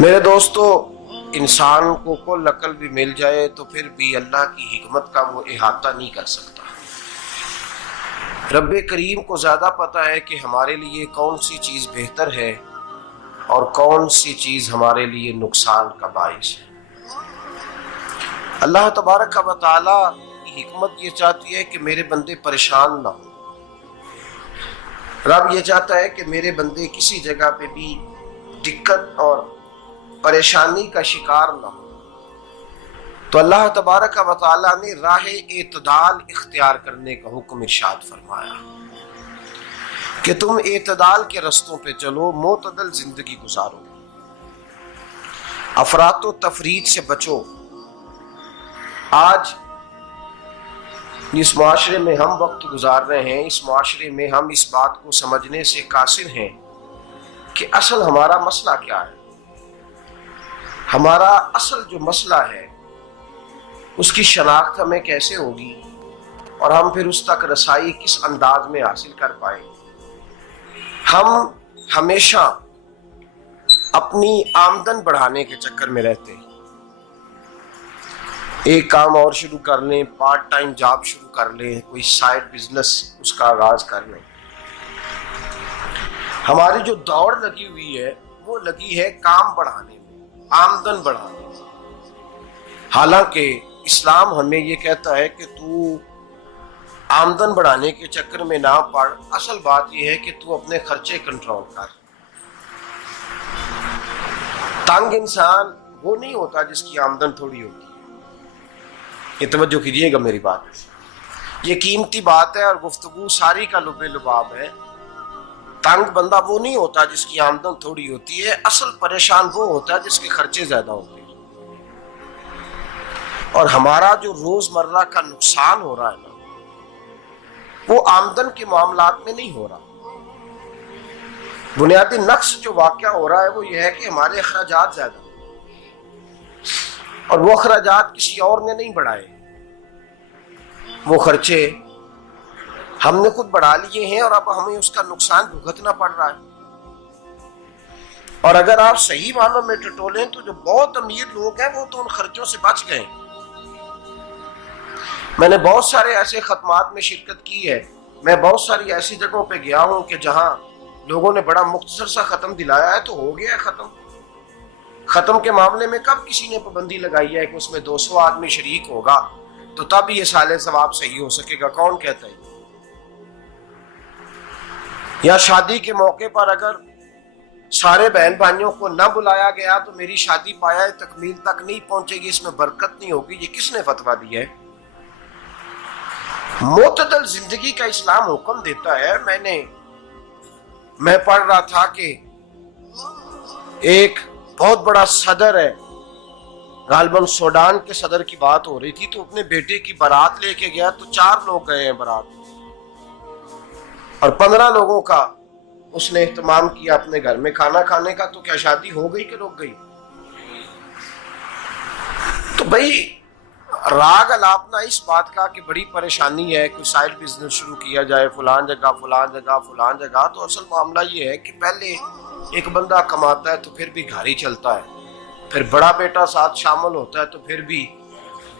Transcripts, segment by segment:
میرے دوستو، انسان کو کل عقل بھی مل جائے تو پھر بھی اللہ کی حکمت کا وہ احاطہ نہیں کر سکتا۔ رب کریم کو زیادہ پتہ ہے کہ ہمارے لیے کون سی چیز بہتر ہے اور کون سی چیز ہمارے لیے نقصان کا باعث ہے۔ اللہ تبارک و تعالی کی حکمت یہ چاہتی ہے کہ میرے بندے پریشان نہ ہوں۔ رب یہ چاہتا ہے کہ میرے بندے کسی جگہ پہ بھی دقت اور پریشانی کا شکار نہ ہو، تو اللہ تبارک و تعالی نے راہ اعتدال اختیار کرنے کا حکم ارشاد فرمایا کہ تم اعتدال کے رستوں پہ چلو، معتدل زندگی گزارو، افراط و تفریط سے بچو۔ آج جس معاشرے میں ہم وقت گزار رہے ہیں، اس معاشرے میں ہم اس بات کو سمجھنے سے قاصر ہیں کہ اصل ہمارا مسئلہ کیا ہے۔ ہمارا اصل جو مسئلہ ہے اس کی شناخت ہمیں کیسے ہوگی اور ہم پھر اس تک رسائی کس انداز میں حاصل کر پائیں۔ ہم ہمیشہ اپنی آمدن بڑھانے کے چکر میں رہتے ہیں، ایک کام اور شروع کر لیں، پارٹ ٹائم جاب شروع کر لیں، کوئی سائیڈ بزنس اس کا آغاز کر لیں۔ ہماری جو دوڑ لگی ہوئی ہے وہ لگی ہے کام بڑھانے میں، آمدن بڑھانے میں، حالانکہ اسلام ہمیں یہ کہتا ہے کہ تو آمدن بڑھانے کے چکر میں نہ پڑ، اصل بات یہ ہے کہ تو اپنے خرچے کنٹرول کر۔ تنگ انسان وہ نہیں ہوتا جس کی آمدن تھوڑی ہوتی ہے، یہ توجہ کیجیے گا میری بات، یہ قیمتی بات ہے اور گفتگو ساری کا لب لباب ہے۔ تنگ بندہ وہ نہیں ہوتا جس کی آمدن تھوڑی ہوتی ہے، اصل پریشان وہ ہوتا ہے جس کے خرچے زیادہ ہوتے ہیں۔ اور ہمارا جو روزمرہ کا نقصان ہو رہا ہے نا، وہ آمدن کے معاملات میں نہیں ہو رہا۔ بنیادی نقص جو واقعہ ہو رہا ہے وہ یہ ہے کہ ہمارے اخراجات زیادہ ہیں، اور وہ اخراجات کسی اور نے نہیں بڑھائے، وہ خرچے ہم نے خود بڑھا لیے ہیں اور اب ہمیں اس کا نقصان بھگتنا پڑ رہا ہے۔ اور اگر آپ صحیح معنوں میں ٹٹولیں تو جو بہت امیر لوگ ہیں وہ تو ان خرچوں سے بچ گئے۔ میں نے بہت سارے ایسے ختمات میں شرکت کی ہے، میں بہت ساری ایسی جگہوں پہ گیا ہوں کہ جہاں لوگوں نے بڑا مختصر سا ختم دلایا ہے تو ہو گیا ہے ختم۔ ختم کے معاملے میں کب کسی نے پابندی لگائی ہے کہ اس میں 200 آدمی شریک ہوگا تو تب یہ سال ثواب صحیح ہو سکے گا؟ کون کہتا ہے؟ یا شادی کے موقع پر اگر سارے بہن بھائیوں کو نہ بلایا گیا تو میری شادی پایہ تکمیل تک نہیں پہنچے گی، اس میں برکت نہیں ہوگی، یہ کس نے فتویٰ دیا ہے؟ معتدل زندگی کا اسلام حکم دیتا ہے۔ میں پڑھ رہا تھا کہ ایک بہت بڑا صدر ہے، غالباً سوڈان کے صدر کی بات ہو رہی تھی، تو اپنے بیٹے کی بارات لے کے گیا تو 4 لوگ گئے ہیں بارات، اور 15 لوگوں کا اس نے اہتمام کیا اپنے گھر میں کھانا کھانے کا۔ تو کیا شادی ہو گئی کہ رک گئی؟ تو بھائی راگ الاپنا اس بات کا کہ بڑی پریشانی ہے، کوئی سائیڈ بزنس شروع کیا جائے فلان جگہ فلان جگہ فلان جگہ، تو اصل معاملہ یہ ہے کہ پہلے ایک بندہ کماتا ہے تو پھر بھی گھر ہی چلتا ہے، پھر بڑا بیٹا ساتھ شامل ہوتا ہے تو پھر بھی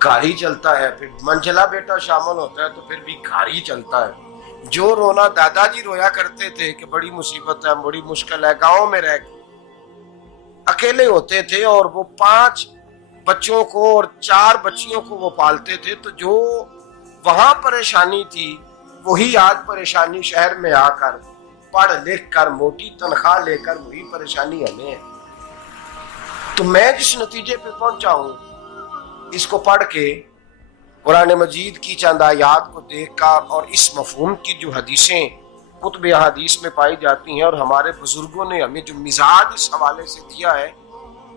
گھر ہی چلتا ہے، پھر منجلا بیٹا شامل ہوتا ہے تو پھر بھی گھر ہی چلتا ہے۔ جو رونا دادا جی رویا کرتے تھے کہ بڑی مصیبت ہے، بڑی مشکل ہے، گاؤں میں رہ اکیلے ہوتے تھے اور وہ 5 بچوں کو اور 4 بچیوں کو وہ پالتے تھے، تو جو وہاں پریشانی تھی وہی آج پریشانی شہر میں آ کر پڑھ لکھ کر موٹی تنخواہ لے کر وہی پریشانی ہمیں ہے۔ تو میں جس نتیجے پہ پہنچا ہوں اس کو پڑھ کے، قرآن مجید کی چند آیات کو دیکھ کر اور اس مفہوم کی جو حدیثیں کتب احادیث میں پائی جاتی ہیں اور ہمارے بزرگوں نے ہمیں جو مزاج اس حوالے سے دیا ہے،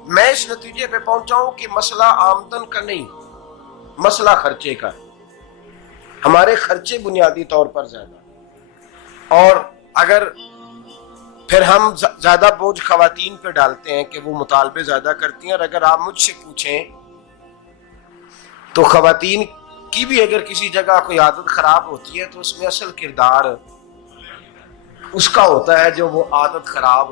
میں اس نتیجے پہ پہنچا ہوں کہ مسئلہ آمدن کا نہیں، مسئلہ خرچے کا ہے۔ ہمارے خرچے بنیادی طور پر زیادہ، اور اگر پھر ہم زیادہ بوجھ خواتین پہ ڈالتے ہیں کہ وہ مطالبے زیادہ کرتی ہیں، اور اگر آپ مجھ سے پوچھیں تو خواتین کی بھی اگر کسی جگہ کوئی عادت خراب ہوتی ہے تو اس میں اصل کردار اس کا ہوتا ہے جو وہ عادت خراب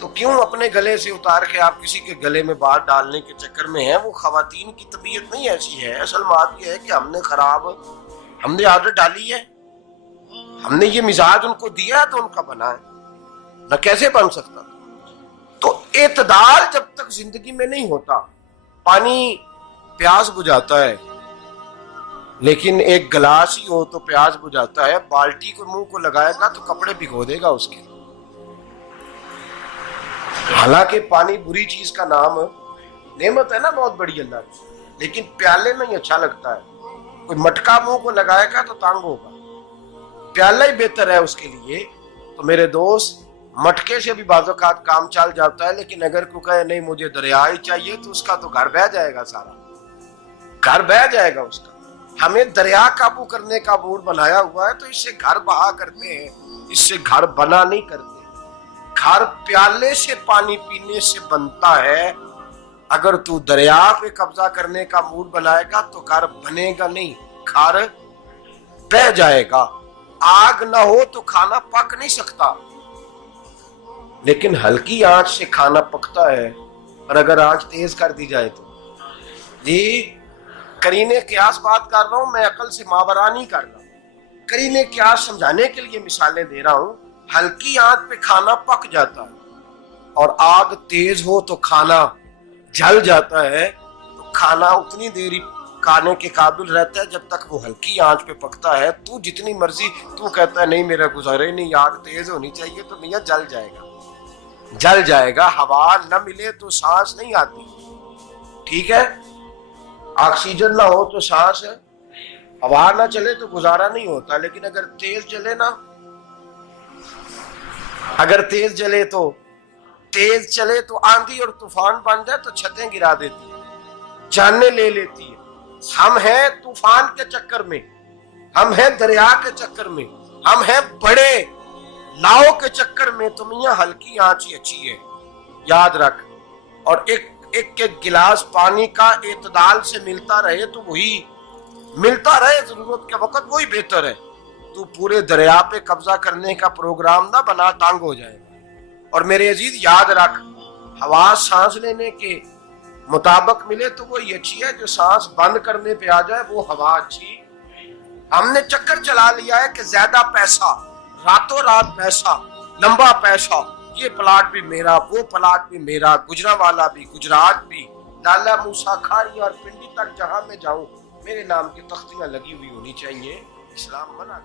تو کیوں اپنے گلے سے اتار کے آپ کسی کے گلے میں بات ڈالنے کے چکر میں ہیں؟ وہ خواتین کی طبیعت نہیں ایسی ہے. اصل بات یہ ہے کہ ہم نے عادت ڈالی ہے، ہم نے یہ مزاج ان کو دیا ہے تو ان کا بنا ہے، نہ کیسے بن سکتا. تو اعتدال جب تک زندگی میں نہیں ہوتا، پانی پیاس بجھاتا ہے لیکن ایک گلاس ہی ہو تو پیاس بجھاتا ہے، بالٹی کو منہ کو لگائے گا تو کپڑے بھگو دے گا اس کے. حالانکہ پانی بری چیز کا نام نعمت ہے نا بہت بڑی اللہ کی، لیکن پیالے میں ہی اچھا لگتا ہے. کوئی مٹکا منہ کو لگائے گا تو تانگ ہوگا، پیالہ ہی بہتر ہے اس کے لیے. تو میرے دوست، مٹکے سے بھی بعض اوقات کام چل جاتا ہے، لیکن اگر کوئی کہے نہیں مجھے دریا ہی چاہیے تو اس کا تو گھر بہ جائے گا، سارا گھر بہ جائے گا اس کا. ہمیں دریا قابو کرنے کا موڈ بنایا ہوا ہے تو اس سے گھر بہا کرتے ہیں، اس سے گھر بنا نہیں کرتے. گھر پیالے سے پانی پینے سے بنتا ہے. اگر تو دریا پہ قبضہ کرنے کا موڈ بنائے گا تو گھر بنے گا نہیں، گھر بہ جائے گا. آگ نہ ہو تو کھانا پک نہیں سکتا، لیکن ہلکی آنچ سے کھانا پکتا ہے. اور اگر آنچ تیز کر دی جائے تو جی قرینے قیاس بات کر رہا ہوں، میں عقل سے ماورا نہیں کر رہا. قرینے قیاس سمجھانے کے لیے مثالیں دے رہا ہوں. ہلکی آنچ پہ کھانا پک جاتا ہے اور آگ تیز ہو تو کھانا جل جاتا ہے. تو کھانا اتنی دیر کھانے کے قابل رہتا ہے جب تک وہ ہلکی آنچ پہ پکتا ہے. تو جتنی مرضی تو کہتا ہے نہیں میرا گزارے نہیں، آگ تیز ہونی چاہیے، تو میاں جل جائے گا، جل جائے گا. ہوا نہ ملے تو سانس نہیں آتی، ٹھیک ہے؟ آکسیجن نہ ہو تو سانس ہے، ہوا نہ چلے تو گزارا نہیں ہوتا. لیکن اگر تیز جلے نا، اگر تیز جلے تو تیز چلے تو آندھی اور طوفان بن جائے تو چھتیں گرا دیتی ہے، جانیں لے لیتی ہے. ہم ہیں طوفان کے چکر میں، ہم ہیں دریا کے چکر میں، ہم ہیں بڑے لاؤ کے چکر میں. تو میاں ہلکی آنچ ہی اچھی ہے، یاد رکھ. اور ایک گلاس پانی کا اعتدال سے ملتا رہے تو وہی ملتا رہے، ضرورت کے وقت وہی بہتر ہے. تو پورے دریا پہ قبضہ کرنے کا پروگرام نہ بنا، تانگ ہو جائے گا. اور میرے عزیز یاد رکھ، ہوا سانس لینے کے مطابق ملے تو وہی اچھی ہے، جو سانس بند کرنے پہ آ جائے وہ ہوا اچھی. ہم نے چکر چلا لیا ہے کہ زیادہ پیسہ، راتوں رات پیسہ، لمبا پیسہ، یہ پلاٹ بھی میرا، وہ پلاٹ بھی میرا، گجرانوالا بھی، گجرات بھی، لالا موسیٰ کھاری اور پنڈی تک جہاں میں جاؤں میرے نام کی تختیاں لگی ہوئی ہونی چاہیے. اسلام منع